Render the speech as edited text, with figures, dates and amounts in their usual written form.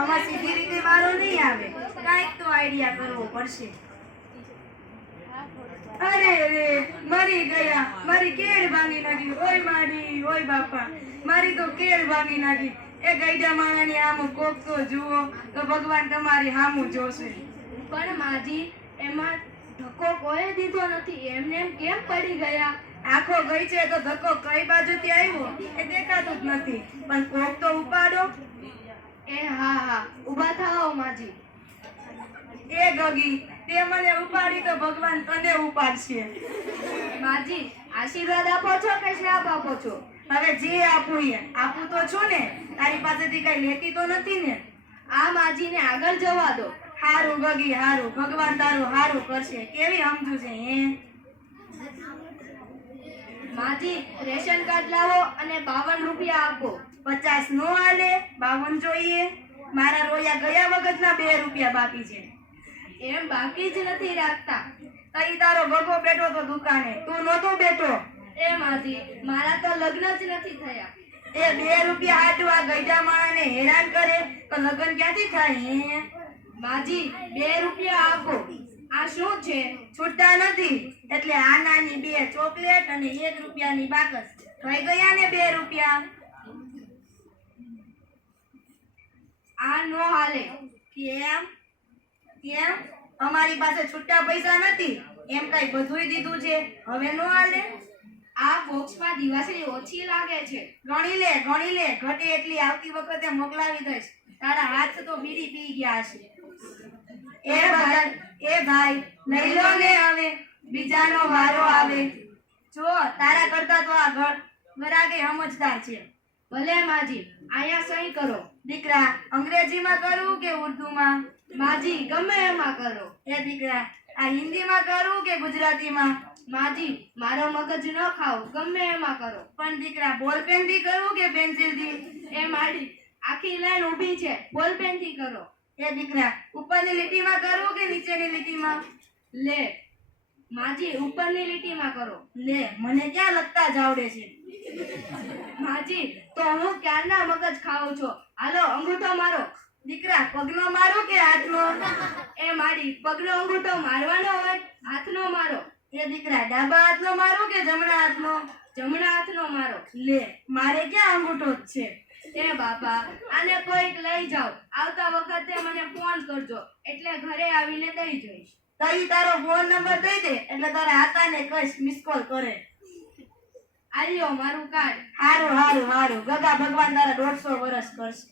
આમાં સીધી રીતે વારો નહીં આવે, કાંઈક તો આઈડિયા કરવો પડશે. અરે રે, મરી ગયા, મારી કેળ ભાંગી નાખી. ઓય મારી, ઓય બાપા, મારી તો કેળ ભાંગી નાખી. એ ગઈડા માણાની આમ કોક તો જુઓ તો ભગવાન તમારી હામું જોશે. પણ માજી, એમાં ધક્કો કોઈ દીધો નથી, એમને એમ કેમ પડી ગયા? આખો ગઈ છે તો ધક્કો કઈ બાજુથી આવ્યો એ દેખાતું જ નથી, પણ કોક તો ઉપાડો. એ હા હા, ઊભા થાઓ માજી. એ ગગી, તે મને ઉપાડી તો ભગવાન તને ઉપાડશે. માજી, આશીર્વાદ આપો છો કે શ્રાપ આપો છો? હવે જે આપું એ આપું તો છું ને, તારી પાસેથી કઈ લેતી તો નથી ને. આ માજીને આગળ જવા દો. હારું ગગી હારું, ભગવાન તારું હારું કરશે. કેવી સમજુ છે હે? માજી, રેશન કાર્ડ લાવો અને 52 રૂપિયા આપો. 50 નો હાલે, 52 જોઈએ. મારા રોયા ગયા વખતના 2 રૂપિયા બાકી છે. એમ બાકી જ નથી રાખતા. તઈ તારો ગગો બેઠો તો દુકાને, તું નહોતો બેઠો. એ માજી, મારા તો લગ્ન જ નથી થયા. એ 2 રૂપિયા હાટુ આ ગઈડા માણાને હેરાન કરે તો લગ્ન ક્યાંથી થાય હે? માજી, 2 રૂપિયા આપો. આ શું છે? છૂટતા નથી, એટલે આનાની 2 ચોકલેટ અને 1 રૂપિયાની બાકસ. થઈ ગયા ને 2 રૂપિયા. આ નો હાલે. કેમ? કેમ? અમારી પાસે છૂટા પૈસા નથી, એમ કઈ બધુંય દીધું છે, હવે નો હાલે? આ બોક્સમાં દિવાસળી ઓછી લાગે છે. ગણી લે, ગણી લે, ઘટે એટલી આવતી વખતે મોકલાવી દઈશ. તારા હાથ તો બીડી પી ગયા છે. એ ભાઈ, લઈ લો ને હવે, બીજાનો વારો આવે. જો તારા કરતા તો આ ગરાગે સમજદાર છે. ભલે માજી, અહીંયા સહી કરો. દીકરા, અંગ્રેજીમાં કરું કે ઉર્દુમાં? માજી, ગમે એમાં કરો. એ દીકરા, આ હિન્દીમાં કરું કે ગુજરાતીમાં? માજી, મારો મગજ ન ખાઓ, ગમે એમાં કરો. પણ દીકરા, બોલપેન થી કરું કે પેન્સિલ થી? એ માડી, આખી લાઈન ઊભી છે, બોલપેન થી કરો. એ દીકરા, ઉપરની લીટીમાં કરું કે નીચેની લીટીમાં? લે માજી, ઉપરની લીટીમાં કરો. લે, મને ક્યાં લખતા જ આવડે છે. માજી, તો હું ક્યારના મગજ ખાઉં છો. હાલો, અંગૂઠો મારો. દીકરા, પગનો મારું કે હાથનો? એ માડી, પગનો અંગૂઠો મારવાનો હોય, હાથનો મારો. એ દીકરા, ડાબા હાથનો મારું કે જમણા હાથનો? જમણા હાથનો મારો. લે, મારે ક્યાં અંગૂઠો જ છે. એ બાપા, આને કોઈક લઈ જાઓ. આવતા વખતે મને ફોન કરજો, એટલે ઘરે આવીને દઈ જઈશ. તઈ તારો ફોન નંબર દઈ દે, એટલે તારા હાતાને કઈશ મિસ કોલ કરે. આલ્યો મારું કાર્ડ. હારું હારું હારું, ગગા ભગવાન તારા 150 વર્ષ કરશે.